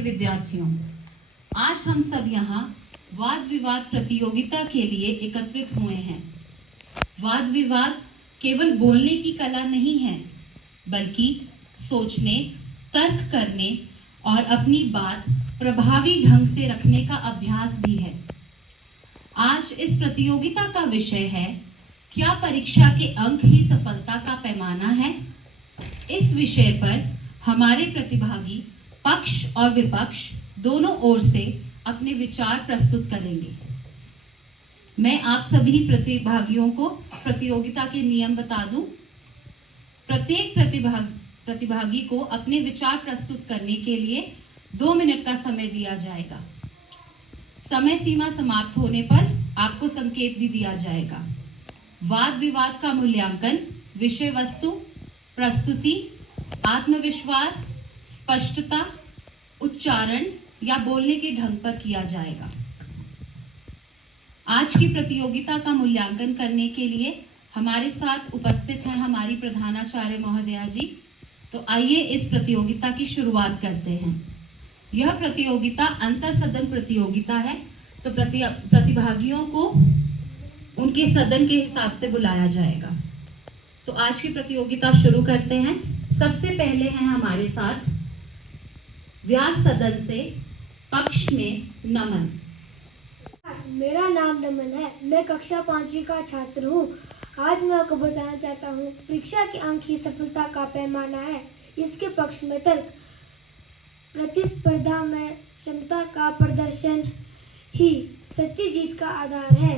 प्रिय विद्यार्थियों, आज हम सब यहाँ वाद विवाद प्रतियोगिता के लिए एकत्रित हुए हैं। वाद विवाद केवल बोलने की कला नहीं है, बल्कि सोचने, तर्क करने और अपनी बात प्रभावी ढंग से रखने का अभ्यास भी है। आज इस प्रतियोगिता का विषय है, क्या परीक्षा के अंक ही सफलता का पैमाना है? इस विषय पर हमारे प्रतिभागी पक्ष और विपक्ष दोनों ओर से अपने विचार प्रस्तुत करेंगे। मैं आप सभी प्रतिभागियों को प्रतियोगिता के नियम बता दूं। प्रत्येक प्रतिभागी को अपने विचार प्रस्तुत करने के लिए 2 मिनट का समय दिया जाएगा। समय सीमा समाप्त होने पर आपको संकेत भी दिया जाएगा। वाद विवाद का मूल्यांकन विषय वस्तु, प्रस्तुति, आत्मविश्वास, स्पष्टता, उच्चारण या बोलने के ढंग पर किया जाएगा। आज की प्रतियोगिता का मूल्यांकन करने के लिए हमारे साथ उपस्थित हैं हमारी प्रधानाचार्य महोदया जी। तो आइए इस प्रतियोगिता की शुरुआत करते हैं। यह प्रतियोगिता अंतर सदन प्रतियोगिता है, तो प्रतिभागियों को उनके सदन के हिसाब से बुलाया जाएगा। तो आज की प्रतियोगिता शुरू करते हैं। सबसे पहले हैं हमारे साथ व्यास सदन से पक्ष में नमन। मेरा नाम नमन है। मैं कक्षा 5वीं का छात्र हूँ। आज मैं आपको बताना चाहता हूँ, परीक्षा के अंक ही सफलता का पैमाना है। इसके पक्ष में तर्क, प्रतिस्पर्धा में क्षमता का प्रदर्शन ही सच्ची जीत का आधार है।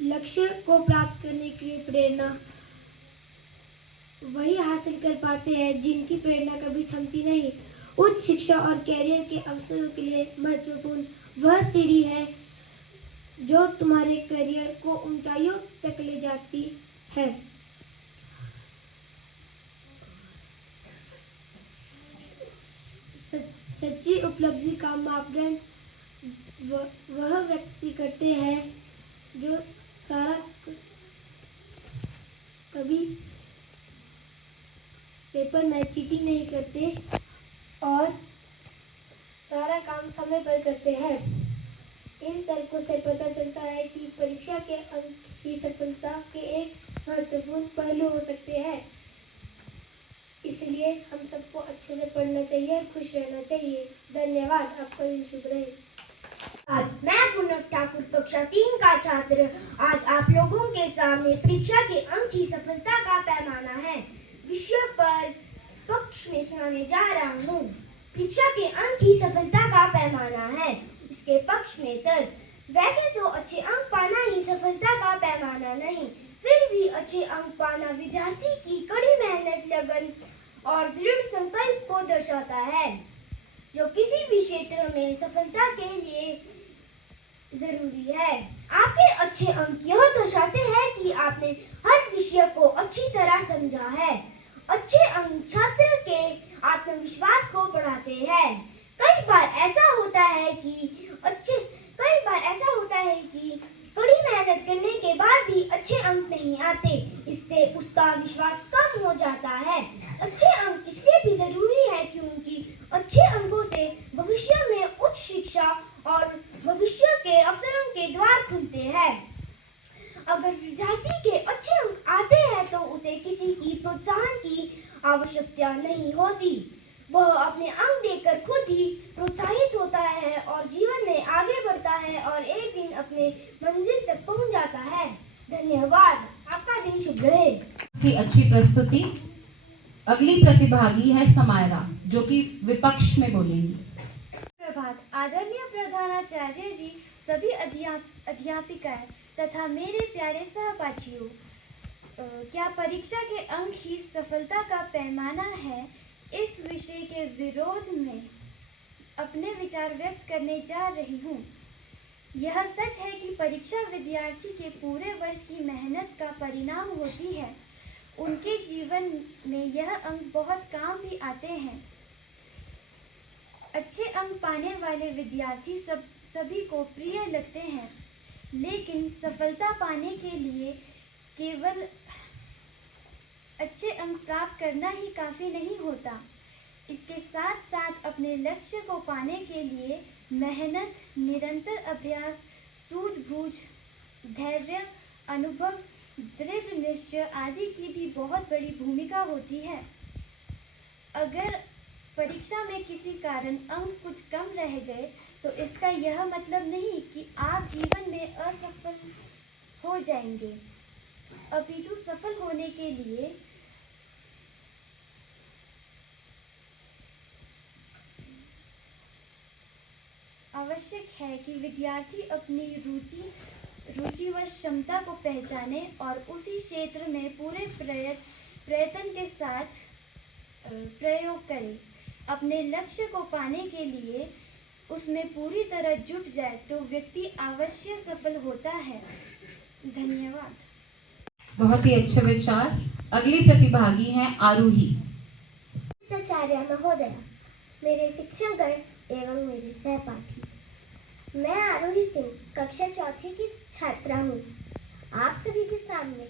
लक्ष्य को प्राप्त करने के लिए प्रेरणा वही हासिल कर पाते हैं जिनकी प्रेरणा कभी थमती नहीं। उच्च शिक्षा और कैरियर के अवसरों के लिए महत्वपूर्ण वह सीढ़ी है जो तुम्हारे करियर को ऊंचाइयों तक ले जाती है। सच्ची उपलब्धि का मापदंड वह व्यक्ति करते हैं जो सारा कभी पेपर में चीटिंग नहीं करते और सारा काम समय पर करते हैं। इन तर्कों से पता चलता है कि परीक्षा के अंक ही सफलता के एक महत्वपूर्ण पहलू हो सकते हैं। इसलिए हम सबको अच्छे से पढ़ना चाहिए और खुश रहना चाहिए। धन्यवाद। आपका दिन शुभ रहे। मैं पुनः ठाकुर कक्षा 3 का छात्र आज आप लोगों के सामने परीक्षा के अंक की सफलता का पैमाना है विषय पर पक्ष में सुनाने जा रहा हूँ। परीक्षा के अंक ही सफलता का पैमाना है। इसके पक्ष में तर्क, वैसे तो अच्छे अंक पाना ही सफलता का पैमाना नहीं, फिर भी अच्छे अंक पाना विद्यार्थी की कड़ी मेहनत, लगन और दृढ़ संकल्प को दर्शाता है, जो किसी भी क्षेत्र में सफलता के लिए जरूरी है। आपके अच्छे अंक यह दर्शाते हैं कि आपने हर विषय को अच्छी तरह समझा है। अच्छे अंक छात्र के आत्मविश्वास को बढ़ाते हैं। कई बार ऐसा होता है कि कड़ी मेहनत करने के बाद भी अच्छे अंक नहीं आते। इससे उसका विश्वास कम हो जाता है। अच्छे अंक इसलिए भी जरूरी है क्योंकि अच्छे अंकों से भविष्य में उच्च शिक्षा और भविष्य के अवसरों के द्वार खुलते हैं। अगर विद्यार्थी के अच्छे अंक आते हैं तो उसे किसी की प्रोत्साहन की आवश्यकता नहीं होती। वह अपने अंक देखकर खुद ही प्रोत्साहित होता है और जीवन में आगे बढ़ता है और एक दिन अपने मंजिल तक पहुंच जाता है। धन्यवाद। आपका दिन शुभ रहे। की अच्छी प्रस्तुति। अगली प्रतिभागी है समायरा, जो कि विपक्ष में बोलेंगी। प्रभात। आदरणीय प्रधानाचार्य जी, सभी अध्यापिकाएं तथा मेरे प्यारे सहपाठियों, क्या परीक्षा के अंक ही सफलता का पैमाना है, इस विषय के विरोध में अपने विचार व्यक्त करने जा रही हूँ। यह सच है कि परीक्षा विद्यार्थी के पूरे वर्ष की मेहनत का परिणाम होती है। उनके जीवन में यह अंक बहुत काम भी आते हैं। अच्छे अंक पाने वाले विद्यार्थी सभी को प्रिय लगते हैं, लेकिन सफलता पाने के लिए केवल अच्छे अंक प्राप्त करना ही काफ़ी नहीं होता। इसके साथ साथ अपने लक्ष्य को पाने के लिए मेहनत, निरंतर अभ्यास, सूझबूझ, धैर्य, अनुभव, दृढ़ निश्चय आदि की भी बहुत बड़ी भूमिका होती है। अगर परीक्षा में किसी कारण अंक कुछ कम रह गए तो इसका यह मतलब नहीं कि आप जीवन में असफल हो जाएंगे, अपितु सफल होने के लिए आवश्यक है कि विद्यार्थी अपनी रुचि व क्षमता को पहचाने और उसी क्षेत्र में पूरे प्रयत्न के साथ प्रयोग करें। अपने लक्ष्य को पाने के लिए उसमें पूरी तरह जुट जाए तो व्यक्ति अवश्य सफल होता है। धन्यवाद। बहुत ही अच्छे विचार। अगली प्रतिभागी हैं आरूही। आचार्य महोदय, मेरे शिक्षकगण एवं मेरे सहपाठी, मैं आरूही सिंह कक्षा चौथी की छात्रा हूँ। आप सभी के सामने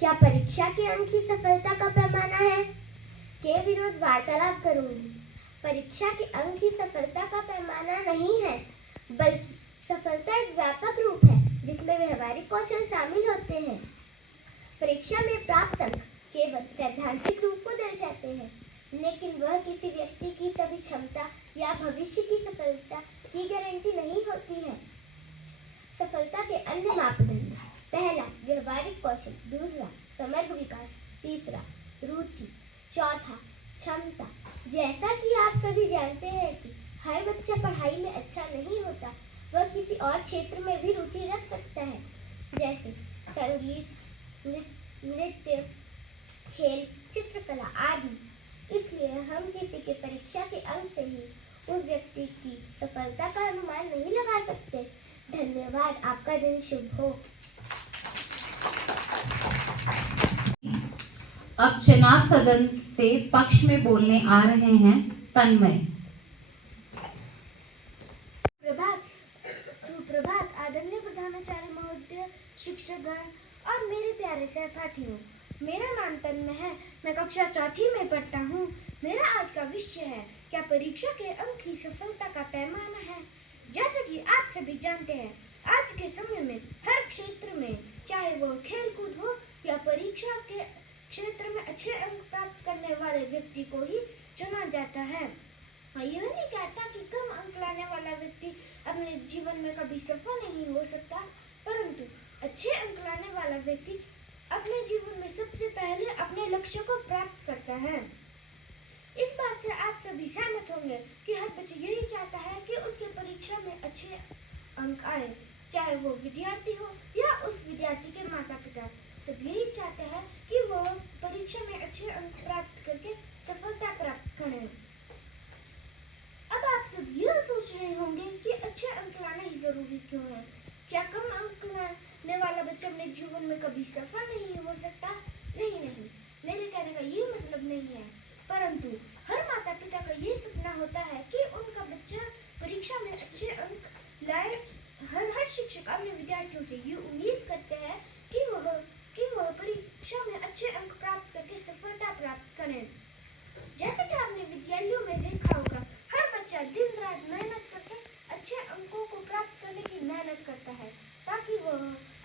क्या परीक्षा के अंक ही सफलता का पैमाना है के विरोध वार्तालाप करूंगी। परीक्षा के अंक ही सफलता का पैमाना नहीं है, बल्कि सफलता एक व्यापक रूप है जिसमें व्यवहारिक कौशल शामिल होते हैं। परीक्षा में प्राप्त अंक केवल सैद्धांतिक रूप को दर्शाते हैं, लेकिन वह किसी व्यक्ति की सभी क्षमता या भविष्य की सफलता की गारंटी नहीं होती है। सफलता के अन्य मापदंड: पहला, व्यवहारिक कौशल; दूसरा, समग्र विकास; तीसरा, रुचि; चौथा, क्षमता। जैसा कि आप सभी जानते हैं कि हर बच्चा पढ़ाई में अच्छा नहीं होता, वह किसी और क्षेत्र में भी रुचि रख सकता है, जैसे संगीत, नृत्य, खेल, चित्रकला आदि। इसलिए हम किसी के परीक्षा के अंक से ही उस व्यक्ति की सफलता का अनुमान नहीं लगा सकते। धन्यवाद। आपका दिन शुभ हो। अब चुनाव सदन से पक्ष में बोलने आ रहे हैं तन्मय। सुप्रभात आदरणीय प्रधानाचार्य महोदय, शिक्षकगण और मेरे प्यारे सहपाठियों। मेरा नाम तन्मय है, मैं कक्षा चौथी में पढ़ता हूँ। मेरा आज का विषय है, क्या परीक्षा के अंक ही सफलता का पैमाना है। जैसे कि आप सभी जानते हैं, आज के समय में हर क्षेत्र में, चाहे वह खेल कूद हो या परीक्षा के क्षेत्र में, अच्छे अंक प्राप्त करने वाले व्यक्ति को ही चुना जाता है। यह नहीं कहता कि कम अंक लाने वाला व्यक्ति अपने जीवन में कभी सफल नहीं हो सकता, परंतु अच्छे अंक लाने वाला व्यक्ति अपने जीवन में सबसे पहले अपने लक्ष्य को प्राप्त करता है। इस बात से आप सभी सहमत होंगे कि हर बच्चा यही चाहता है कि उसके परीक्षा में अच्छे अंक आए, चाहे वो विद्यार्थी हो या उस विद्यार्थी के माता पिता। सब यही चाहते हैं कि वह परीक्षा में अच्छे अंक प्राप्त करके सफलता प्राप्त करें। अब आप सब यह सोच रहे होंगे कि अच्छे अंक लाना ही जरूरी क्यों है। क्या कम अंक लाने वाला बच्चा अपने जीवन में कभी सफल नहीं हो सकता? नहीं, मेरे कहने का ये मतलब नहीं है, परंतु हर माता पिता का ये सपना होता है कि उनका बच्चा परीक्षा में अच्छे अंक लाए। हर शिक्षक अपने विद्यार्थियों से ये उम्मीद करते हैं कि वह परीक्षा में अच्छे अंक प्राप्त करके सफलता प्राप्त करें। जैसे कि आपने विद्यालयों में देखा होगा, हर बच्चा दिन रात मेहनत करके अच्छे अंकों को प्राप्त करने की मेहनत करता है, ताकि वह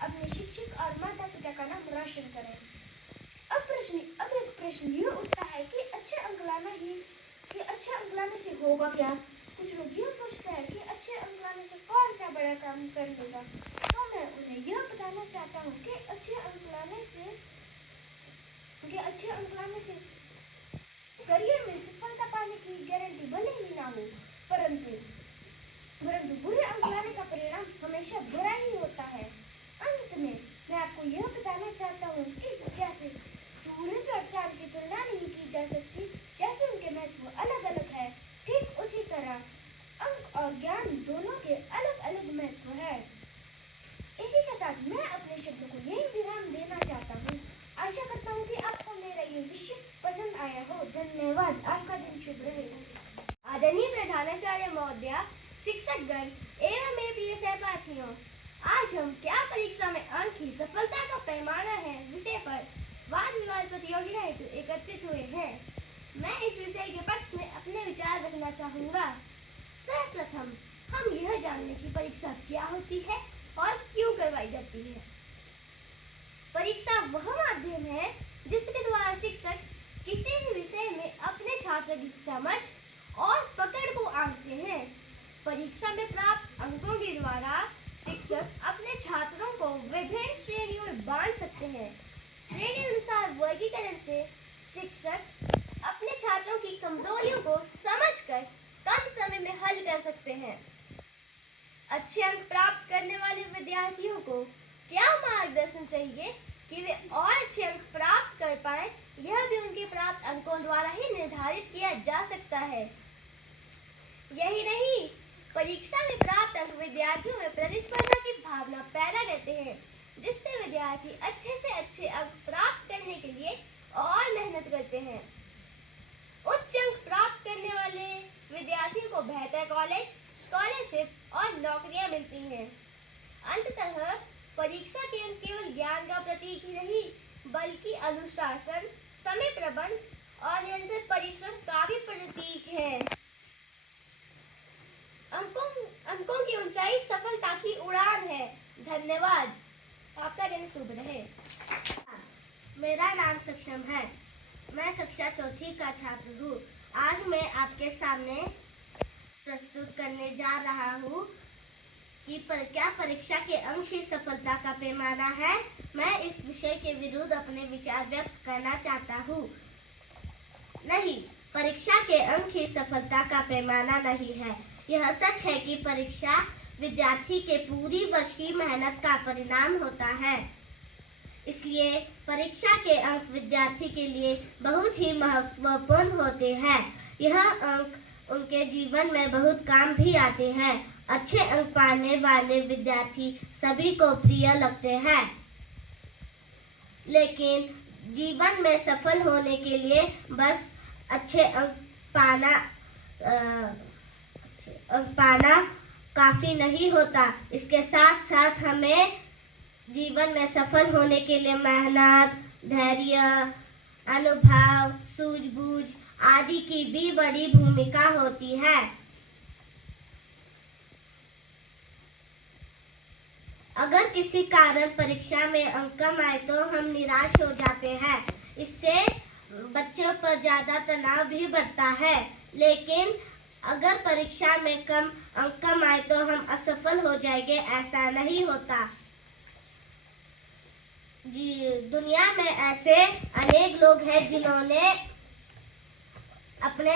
अपने शिक्षक और माता पिता का नाम रोशन करे। अब एक प्रश्न ये उठता है कि अच्छे अंक लाने से होगा क्या। कुछ लोग ये सोचते हैं कि अच्छे अंक लाने से कौन सा बड़ा काम कर लेगा। तो मैं उन्हें यह बताना चाहता हूँ कि अच्छे अंक लाने से करियर में सफलता पाने की गारंटी भले ही ना हो, परंतु बुरे अंक लाने का परिणाम हमेशा बुरा ही होता है। अंत में मैं आपको यह बताना चाहता हूँ कि जैसे सूरज और चांद की तुलना नहीं की जा सकती, जैसे उनके महत्व अलग अलग है, ठीक उसी तरह अंक और ज्ञान दोनों के अलग अलग महत्व है। इसी के साथ मैं अपने शब्दों को यही विराम देना चाहता हूँ। आशा करता हूँ कि आपको मेरा ये विषय पसंद आया हो। धन्यवाद। आपका दिन शुभ रहे। आदरणीय प्रधानाचार्य महोदय, शिक्षकगण एवं मेरे प्रिय सहपाठियों, आज हम क्या परीक्षा में अंक ही सफलता का पैमाना है विषय पर वाद विवाद प्रतियोगिता हेतु एकत्रित हुए हैं। मैं इस विषय के पक्ष में अपने विचार रखना चाहूँगा। सर्वप्रथम हम यह जानने की परीक्षा क्या होती है और क्यों करवाई जाती है। परीक्षा वह माध्यम है जिसके द्वारा शिक्षक किसी भी विषय में अपने छात्र की समझ और पकड़ को आंकते हैं। परीक्षा में प्राप्त अंकों के द्वारा शिक्षक अपने छात्रों को विभिन्न श्रेणियों में बांट सकते हैं। श्रेणी अनुसार वर्गीकरण से शिक्षक अपने छात्रों की कमजोरियों को समझकर कम समय में हल कर सकते हैं। अच्छे अंक प्राप्त करने वाले विद्यार्थियों को क्या मार्गदर्शन चाहिए कि वे और अच्छे अंक प्राप्त कर पाएं, यह भी उनके प्राप्त अंकों द्वारा ही निर्धारित किया जा सकता है। यही नहीं, परीक्षा में प्राप्त अंक विद्यार्थियों में प्रतिस्पर्धा की भावना पैदा करते हैं, जिससे विद्यार्थी अच्छे से अच्छे अंक प्राप्त करने के लिए और मेहनत करते हैं। उच्च अंक प्राप्त करने वाले विद्यार्थियों को बेहतर कॉलेज, स्कॉलरशिप और नौकरियां मिलती हैं। अंततः परीक्षा के अंक केवल ज्ञान का प्रतीक ही नहीं, बल्कि अनुशासन, समय प्रबंध और निरंतर परिश्रम का भी प्रतीक है। अंकों की ऊंचाई सफलता की उड़ान है। धन्यवाद। आपका दिन शुभ रहे। मेरा नाम सक्षम है। मैं कक्षा चौथी का छात्र हूँ। आज मैं आपके सामने प्रस्तुत करने जा रहा हूँ कि क्या परीक्षा के अंक ही सफलता का पैमाना है। मैं इस विषय के विरुद्ध अपने विचार व्यक्त करना चाहता हूँ। नहीं, परीक्षा के अंक ही सफलता का पैमाना नहीं है। यह सच है कि परीक्षा विद्यार्थी के पूरी वर्ष की मेहनत का परिणाम होता है। इसलिए परीक्षा के अंक विद्यार्थी के लिए बहुत ही महत्वपूर्ण होते हैं। यह अंक उनके जीवन में बहुत काम भी आते हैं। अच्छे अंक पाने वाले विद्यार्थी सभी को प्रिय लगते हैं, लेकिन जीवन में सफल होने के लिए बस अच्छे अंक पाना काफी नहीं होता। इसके साथ साथ हमें जीवन में सफल होने के लिए मेहनत, धैर्य, अनुभव, सूझबूझ आदि की भी बड़ी भूमिका होती है। अगर किसी कारण परीक्षा में अंक कम आए तो हम निराश हो जाते हैं। इससे बच्चों पर ज्यादा तनाव भी बढ़ता है। लेकिन अगर परीक्षा में अंक कम आए तो हम असफल हो जाएंगे, ऐसा नहीं होता। जी, दुनिया में ऐसे अनेक लोग हैं जिन्होंने अपने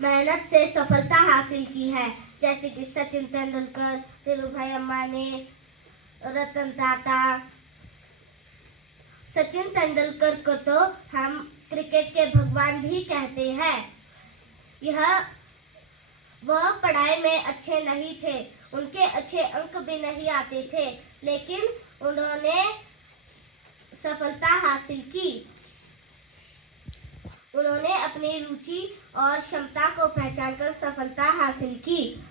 मेहनत से सफलता हासिल की है, जैसे कि सचिन तेंदुलकर, धीरूभाई अंबानी, रतन टाटा। सचिन तेंदुलकर को तो हम क्रिकेट के भगवान भी कहते हैं। वह पढ़ाई में अच्छे नहीं थे, उनके अच्छे अंक भी नहीं आते थे, लेकिन उन्होंने सफलता हासिल की। उन्होंने अपनी रुचि और क्षमता को पहचानकर सफलता हासिल की।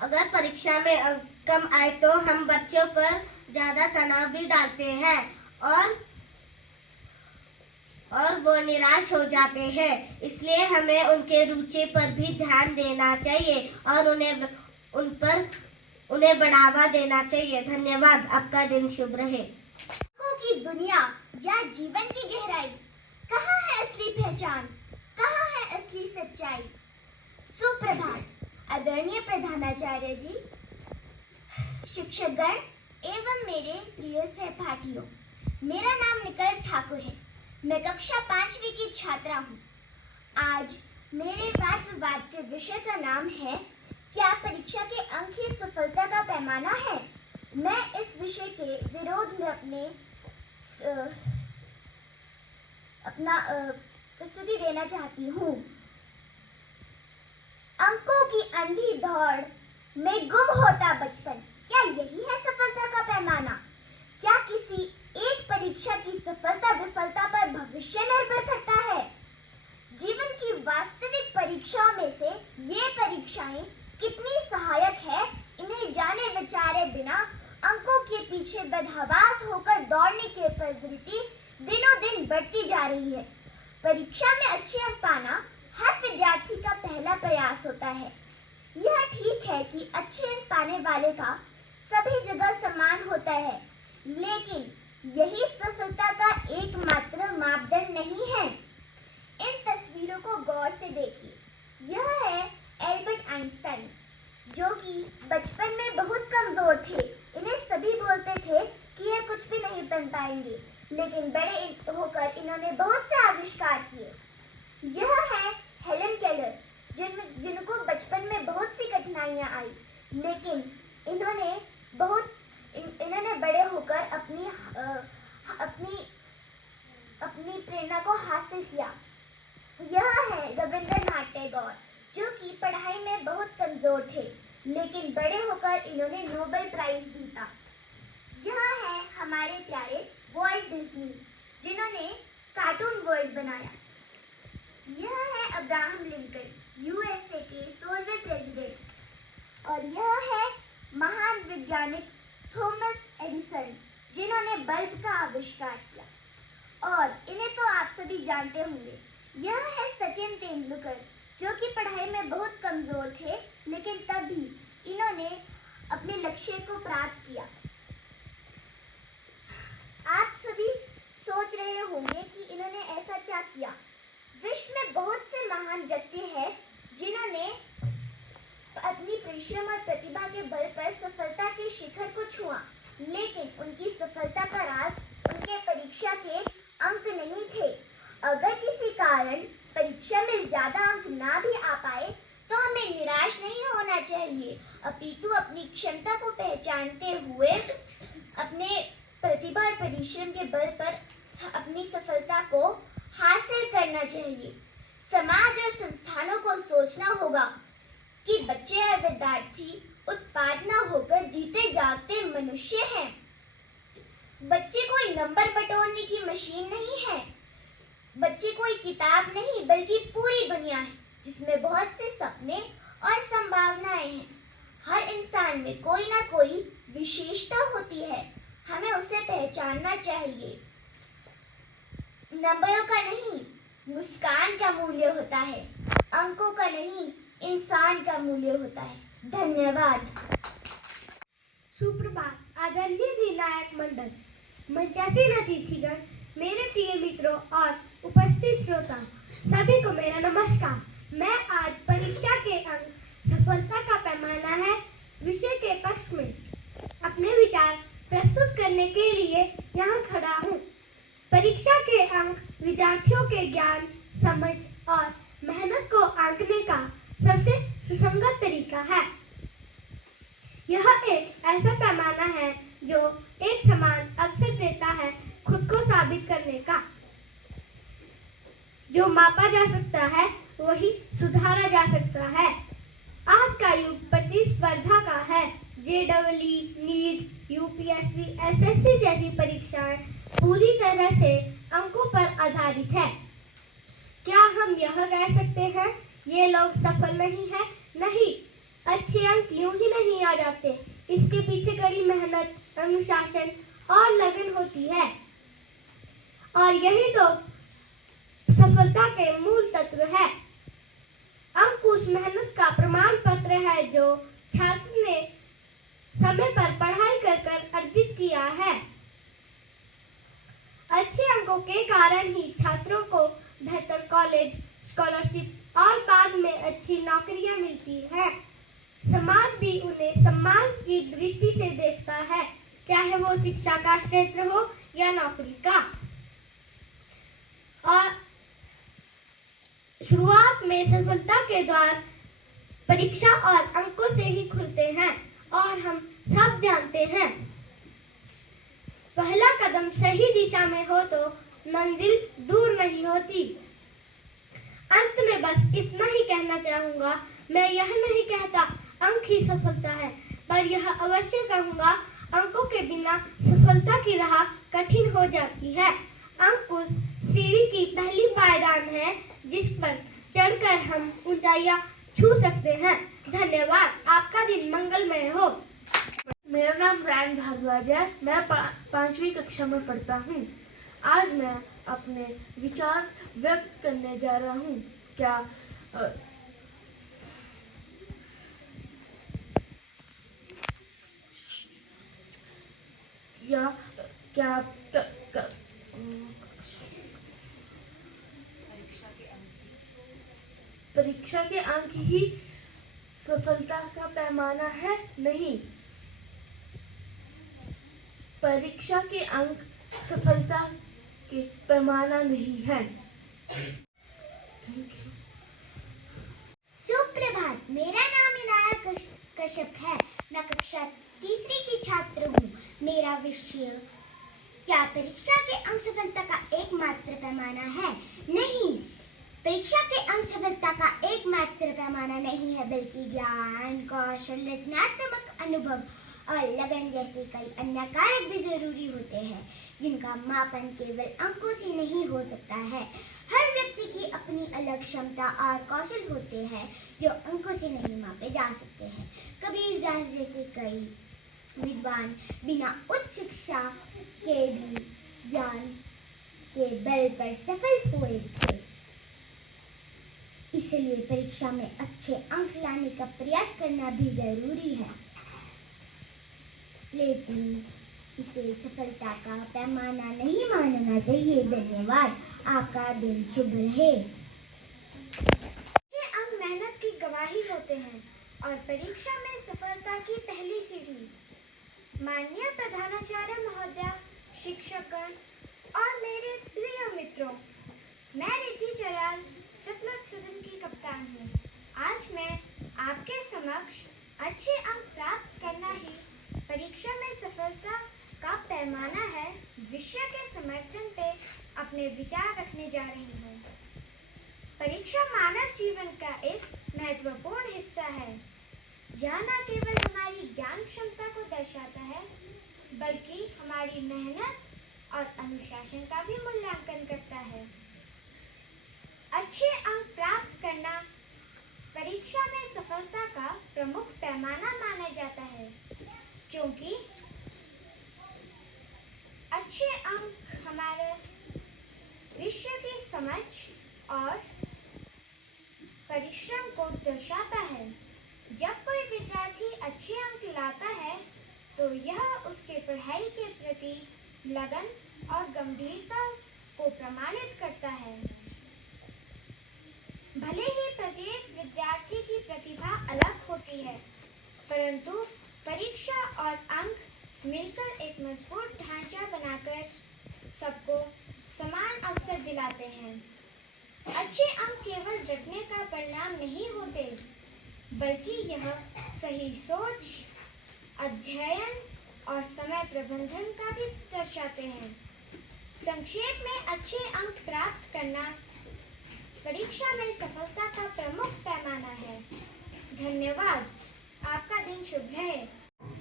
अगर परीक्षा में अंक कम आए तो हम बच्चों पर ज्यादा तनाव भी डालते हैं और वो निराश हो जाते हैं। इसलिए हमें उनके रुचि पर भी ध्यान देना चाहिए और उन्हें बढ़ावा देना चाहिए। धन्यवाद। आपका दिन शुभ रहे। अंकों की दुनिया या जीवन की गहराई, कहाँ है असली पहचान, कहाँ है असली सच्चाई। सुप्रभात आदरणीय प्रधानाचार्य जी, शिक्षकगण एवं मेरे प्रिय सहपाठियों। मेरा नाम निकल ठाकुर है। मैं कक्षा 5वीं की छात्रा हूँ। आज मेरे वाद विवाद के विषय का नाम है, क्या परीक्षा के अंक ही सफलता का पैमाना है। मैं इस विषय के विरोध में अपना प्रस्तुति देना चाहती हूँ। अंकों की अंधी दौड़ में गुम होता बचपन, क्या यही है सफलता का पैमाना। क्या किसी एक परीक्षा की सफलता विफलता पर भविष्य निर्भर करता है। जीवन की वास्तविक परीक्षाओं में से ये परीक्षाएं कितनी सहायक है, इन्हें विचारे बिना अंकों के पीछे बदहवास होकर दौड़ने की प्रवृत्ति दिनों दिन बढ़ती जा रही है। परीक्षा में अच्छे अंक पाना हर विद्यार्थी का पहला प्रयास होता है। यह ठीक है कि अच्छे अंक पाने वाले का सभी जगह सम्मान होता है, लेकिन यही सफलता का एकमात्र मापदंड नहीं है। इन तस्वीरों को गौर से देखिए। यह है एल्बर्ट आइंस्टाइन, जो कि बचपन में बहुत कमजोर थे। इन्हें सभी बोलते थे कि यह कुछ भी नहीं बन पाएंगे, लेकिन बड़े होकर इन्होंने बहुत से आविष्कार किए। यह है हेलन केलर, जिनको बचपन में बहुत सी कठिनाइयां आई, लेकिन इन्होंने बड़े होकर अपनी प्रेरणा को हासिल किया। यह है रविंद्रनाथ टैगोर, जो कि पढ़ाई में बहुत कमजोर थे, लेकिन बड़े होकर इन्होंने नोबेल प्राइज जीता। यह है हमारे प्यारे वॉल्ट डिज्नी, जिन्होंने कार्टून वर्ल्ड बनाया। यह है अब्राहम लिंकन, यूएसए के 16वें प्रेसिडेंट। और यह है महान वैज्ञानिक थॉमस एडिसन, जिन्होंने बल्ब का आविष्कार किया। और इन्हें तो आप सभी जानते होंगे। यह है सचिन तेंदुलकर, जो कि पढ़ाई में बहुत कमजोर थे, लेकिन तब भी इन्होंने अपने लक्ष्य को प्राप्त किया। आप सभी सोच रहे होंगे कि इन्होंने ऐसा क्या किया। विश्व में बहुत से महान व्यक्ति हैं जिन्होंने अपनी परिश्रम और प्रतिभा के बल पर सफलता के शिखर को छुआ, लेकिन उनकी सफलता का राज उनके परीक्षा के अंक नहीं थे। अगर किसी कारण परीक्षा में ज्यादा अंक ना भी आ पाए तो हमें निराश नहीं होना चाहिए, अपितु अपनी क्षमता को पहचानते हुए अपने प्रतिभा और परिश्रम के बल पर अपनी सफलता को हासिल करना चाहिए। समाज और संस्थानों को सोचना होगा कि बच्चे और विद्यार्थी उत्पाद न होकर जीते जागते मनुष्य हैं। बच्चे कोई नंबर बटोरने की मशीन नहीं है। बच्चे कोई किताब नहीं, बल्कि पूरी दुनिया है, जिसमें बहुत से सपने और संभावनाएं हैं। हर इंसान में कोई ना कोई विशेषता होती है, हमें उसे पहचानना चाहिए। नंबरों का नहीं, मुस्कान का मूल्य होता है। अंकों का नहीं, इंसान का मूल्य होता है। धन्यवाद। सुप्रभात आदरणीय निर्णायक मंडल, मंचासीन अतिथिगण, मेरे प्रिय मित्रों और उपस्थित श्रोता सभी को मेरा नमस्कार। मैं आज परीक्षा के अंक सफलता का पैमाना है विषय के पक्ष में अपने विचार प्रस्तुत करने के लिए यहाँ खड़ा हूँ। परीक्षा के अंक विद्यार्थियों के ज्ञान, समझ और मेहनत को आंकने का सबसे सुसंगत तरीका है। यह एक ऐसा पैमाना है जो एक समान अवसर देता है खुद को साबित करने का। जो मापा जा सकता है वही सुधारा जा सकता है। आज का युग प्रतिस्पर्धा का है। जेईई, नीट, यूपीएससी, एसएससी जैसी परीक्षाएं पूरी तरह से अंकों पर आधारित है। क्या हम यह कह सकते हैं ये लोग सफल नहीं है? नहीं, अच्छे अंक यूं ही नहीं आ जाते। इसके पीछे कड़ी मेहनत, अनुशासन और लगन होती है, और यही तो सफलता के मूल तत्व है। अंक उस मेहनत का प्रमाण पत्र है जो छात्र ने समय पर पढ़ाई कर अर्जित किया है। अच्छे अंकों के कारण ही छात्रों को बेहतर कॉलेज, स्कॉलरशिप और बाद में अच्छी नौकरियां मिलती हैं। समाज भी उन्हें सम्मान की दृष्टि से देखता है, चाहे वो शिक्षा का क्षेत्र हो या नौकरी का। और शुरुआत में सफलता के द्वार परीक्षा और अंकों से ही खुलते हैं, और हम सब जानते हैं पहला कदम सही दिशा में हो तो मंजिल दूर नहीं होती। अंत में बस इतना ही कहना चाहूंगा, मैं यह नहीं कहता अंक ही सफलता है, पर यह अवश्य कहूंगा अंकों के बिना सफलता की राह कठिन हो जाती है। अंक उस सीढ़ी की पहली पायदान है जिस पर चढ़कर हम ऊंचाइयां छू सकते हैं। धन्यवाद। आपका दिन मंगलमय हो। मेरा नाम रायन भारद्वाज है। मैं 5वीं कक्षा में पढ़ता हूँ। आज मैं अपने विचार व्यक्त करने जा रहा हूँ। परीक्षा के अंक ही सफलता का पैमाना है? नहीं, परीक्षा के अंक सफलता के पैमाना नहीं है। सुप्रभात, मेरा नाम इनाया कश्यप है। मैं कक्षा 3री की छात्र हूँ। मेरा विषय क्या परीक्षा के अंक सफलता का एकमात्र पैमाना है? नहीं, परीक्षा के अंक सफलता का एकमात्र पैमाना नहीं है, बल्कि ज्ञान, कौशल, रचनात्मक अनुभव और लगन जैसे कई अन्य कारक भी जरूरी होते हैं, जिनका मापन केवल अंकों से नहीं हो सकता है। हर व्यक्ति की अपनी अलग क्षमता और कौशल होते हैं जो अंकों से नहीं मापे जा सकते हैं। कबीरदास जैसे कई विद्वान बिना उच्च शिक्षा के भी ज्ञान के बल पर सफल हुए थे। इसलिए परीक्षा में अच्छे अंक लाने का प्रयास करना भी जरूरी है, लेकिन इसे सफलता का पैमाना नहीं मानना चाहिए। धन्यवाद। आपका दिन शुभ रहे। ये अंक मेहनत की गवाही होते हैं और परीक्षा में सफलता की पहली सीढ़ी। माननीय प्रधानाचार्य महोदय, शिक्षकगण और मेरे प्रिय मित्रों, मैं रिद्धि चराल सतलज सदन की कप्तान हूँ। आज मैं आपके समक्ष अच्छे अंक प्राप्त करना ही परीक्षा में सफलता का पैमाना है विषय के समर्थन पे अपने विचार रखने जा रही हूँ। परीक्षा मानव जीवन का एक महत्वपूर्ण हिस्सा है। यह न केवल हमारी ज्ञान क्षमता को दर्शाता है, बल्कि हमारी मेहनत और अनुशासन का भी मूल्यांकन करता है। अच्छे अंक प्राप्त करना परीक्षा में सफलता का प्रमुख पैमाना माना जाता है, क्योंकि अच्छे अंक हमारे विषय की समझ और परिश्रम को दर्शाता है। जब कोई विद्यार्थी अच्छे अंक लाता है तो यह उसके पढ़ाई के प्रति लगन और गंभीरता को प्रमाणित करता है। भले ही प्रत्येक विद्यार्थी की प्रतिभा अलग होती है, परंतु परीक्षा और अंक मिलकर एक मजबूत ढांचा बनाकर सबको समान अवसर दिलाते हैं। अच्छे अंक केवल रटने का परिणाम नहीं होते, बल्कि यह सही सोच, अध्ययन और समय प्रबंधन का भी दर्शाते हैं। संक्षेप में, अच्छे अंक प्राप्त करना परीक्षा में सफलता का प्रमुख पैमाना है। धन्यवाद। आपका दिन शुभ रहे।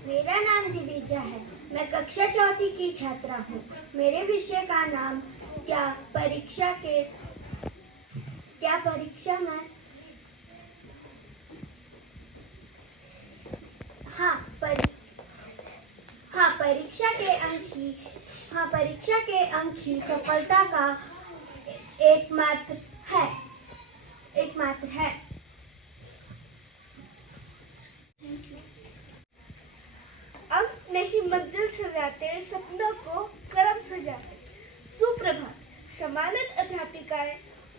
मेरा नाम दिविजा है। मैं कक्षा 4ठी की छात्रा हूँ। मेरे विषय का नाम क्या परीक्षा के अंक ही सफलता का एकमात्र है। अंक नहीं मंजिल सजाते, सपनों को करम सजाते। सुप्रभात, सम्मानित अध्यापिकाएं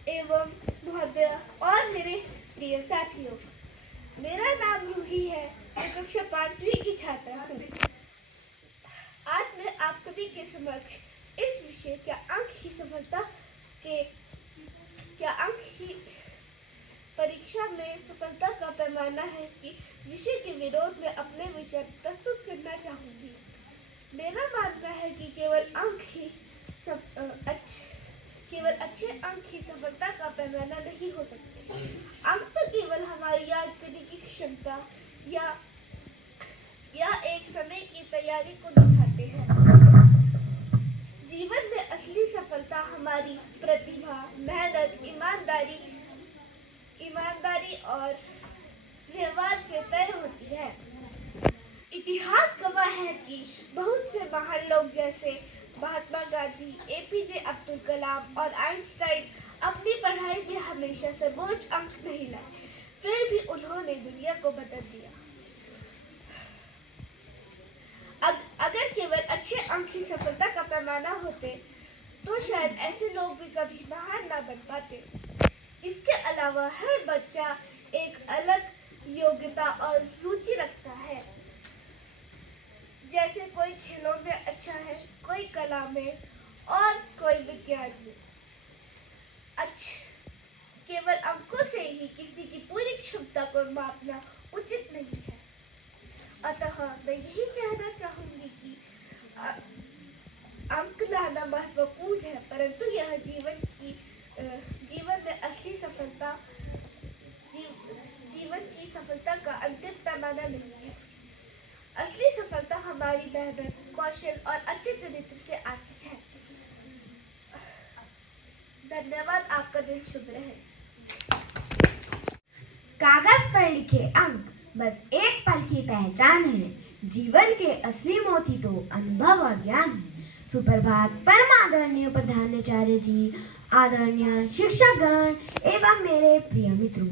एवं महोदय और मेरे प्रिय साथियों। मेरा नाम रूही है। मैं कक्षा 5वीं की छात्रा हूँ। आज मैं आप सभी के समक्ष इस विषय क्या अंक ही परीक्षा में सफलता का पैमाना है कि विषय के विरोध में अपने विचार प्रस्तुत करना चाहूंगी। मेरा मानना है कि केवल अच्छे अंक ही सफलता का पैमाना नहीं हो सकते। अंक तो केवल हमारी याद करने की क्षमता या एक समय की तैयारी को दिखाते हैं। जीवन में असली सफलता हमारी प्रतिभा, मेहनत, ईमानदारी और व्यवहार से तय होती है। इतिहास गवाह है कि बहुत से महान लोग जैसे महात्मा गांधी, एपीजे अब्दुल कलाम और आइंस्टाइन अपनी पढ़ाई में हमेशा सर्वोच्च अंक नहीं लाए, फिर भी उन्होंने दुनिया को बदल दिया। अगर केवल अच्छे अंक ही सफलता का पैमाना होते तो शायद ऐसे लोग भी कभी महान ना बन पाते। इसके अलावा हर बच्चा एक अलग योग्यता और रुचि रखता है। जैसे कोई खेलों में अच्छा है, कोई कला में और कोई विज्ञान में। केवल अंकों से ही किसी की पूरी क्षमता को मापना उचित नहीं है। अतः मैं यही कहना चाहूंगी कि अंक लाना महत्वपूर्ण है, परंतु यह जीवन में असली सफलता जीवन की सफलता का अंतिम पैमाना नहीं है। असली सफलता हमारी मेहनत, कौशल और अच्छे चरित्र से आती है। धन्यवाद। आपका दिन शुभ रहे। कागज पर लिखे अंक बस एक पल की पहचान है। जीवन के असली मोती तो अनुभव और ज्ञान है। सुप्रभात परम आदरणीय प्रधानाचार्य जी, आदरणीय शिक्षकगण एवं मेरे प्रिय मित्रों।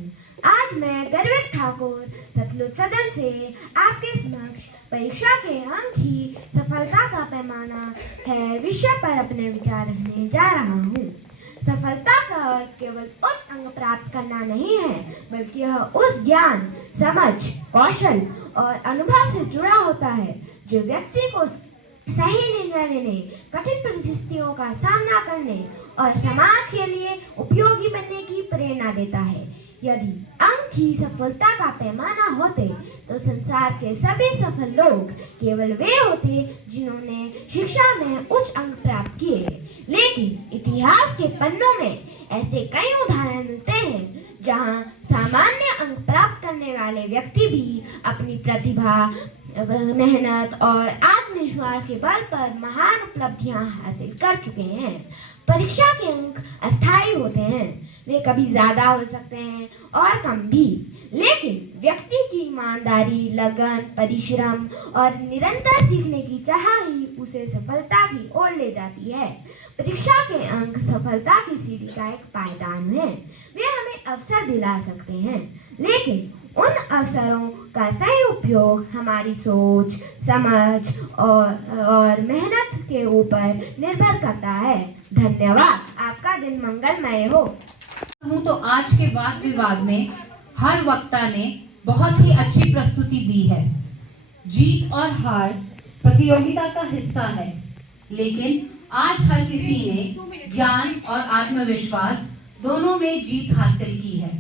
आज मैं गर्वित ठाकुर सतलुज सदन से आपके समक्ष परीक्षा के अंक ही सफलता का पैमाना है विषय पर अपने विचार रखने जा रहा हूँ। सफलता का अर्थ केवल उच्च अंक प्राप्त करना नहीं है, बल्कि यह उस ज्ञान, समझ, कौशल और अनुभव से जुड़ा होता है जो व्यक्ति को सही निर्णय लेने, कठिन परिस्थितियों का सामना करने और समाज के लिए उपयोगी बनने की प्रेरणा देता है। यदि अंक ही सफलता का पैमाना होते तो संसार के सभी सफल लोग केवल वे होते जिन्होंने शिक्षा में उच्च अंक प्राप्त किए। लेकिन इतिहास के पन्नों में ऐसे कई उदाहरण मिलते हैं जहां सामान्य अंक प्राप्त करने वाले व्यक्ति भी अपनी प्रतिभा, मेहनत और आत्मविश्वास के बल पर महान उपलब्धियां हासिल कर चुके हैं। परीक्षा के अंक अस्थायी होते हैं, वे कभी ज्यादा हो सकते हैं और कम भी, लेकिन व्यक्ति की ईमानदारी, लगन, परिश्रम और निरंतर सीखने की चाह ही उसे सफलता की ओर ले जाती है। परीक्षा के अंक सफलता की सीढ़ी का एक पायदान है। वे हमें अवसर दिला सकते हैं, लेकिन उन अवसरों का सही उपयोग हमारी सोच, समझ और मेहनत के ऊपर निर्भर करता है। धन्यवाद। आपका दिन मंगलमय हो। तो आज के वाद विवाद में हर वक्ता ने बहुत ही अच्छी प्रस्तुति दी है। जीत और हार प्रतियोगिता का हिस्सा है, लेकिन आज हर किसी ने ज्ञान और आत्मविश्वास दोनों में जीत हासिल की है।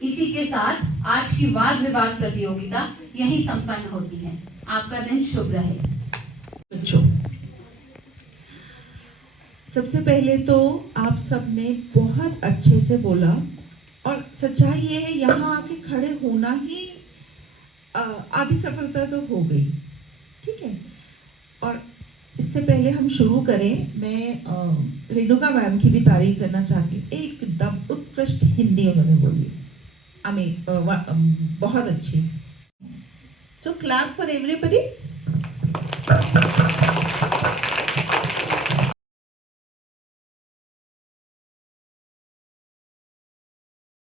इसी के साथ आज की वाद विवाद प्रतियोगिता यही संपन्न होती है। आपका दिन शुभ रहे। बच्चों, सबसे पहले तो आप सबने बहुत अच्छे से बोला और सच्चाई ये है यहाँ आके खड़े होना ही आधी सफलता तो हो गई। ठीक है, और इससे पहले हम शुरू करें, मैं रेणुका मैम की भी तारीफ करना चाहती। एकदम उत्कृष्ट हिंदी उन्होंने बोली, बहुत अच्छी। सो क्लैप फॉर एवरीबॉडी।